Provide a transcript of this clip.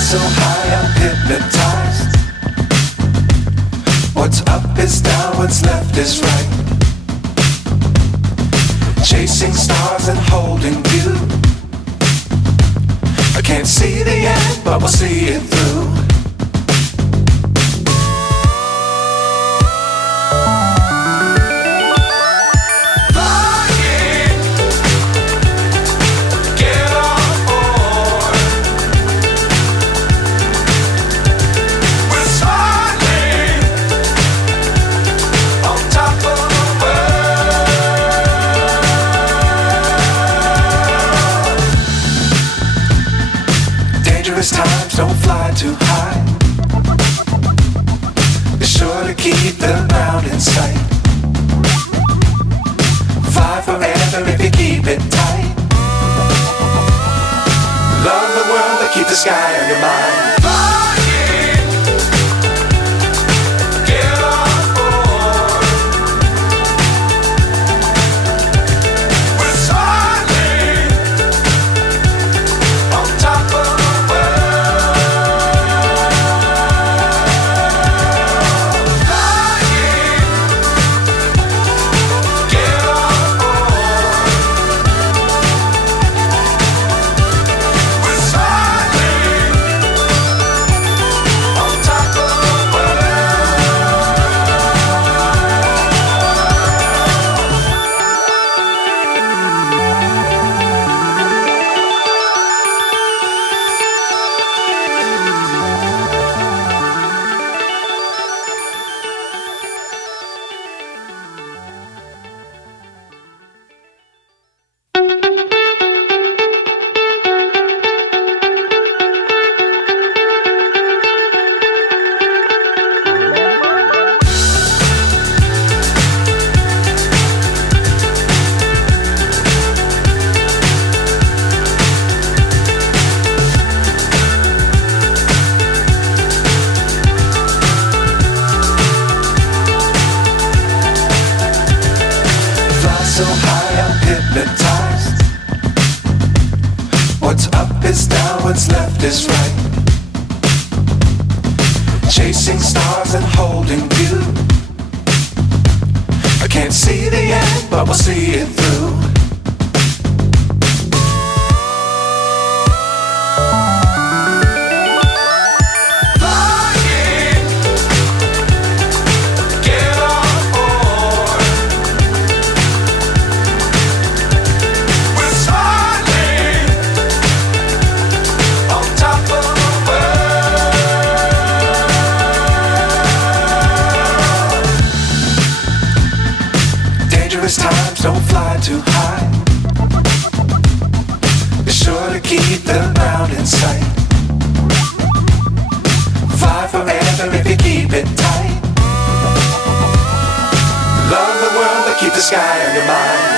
so high I'm hypnotized. What's up is down, what's left is right. Chasing stars and holding you. I can't see the end, but we'll see it through. Times don't fly too high. Be sure to keep the ground in sight. Fly forever if you keep it tight. Love the world, but keep the sky on your mind. So high I'm hypnotized. What's up is down, what's left is right. Chasing stars and holding you. I can't see the end, but we'll see it through. Times don't fly too high. Be sure to keep the ground in sight. Fly forever if you keep it tight. Love the world, but keep the sky on your mind.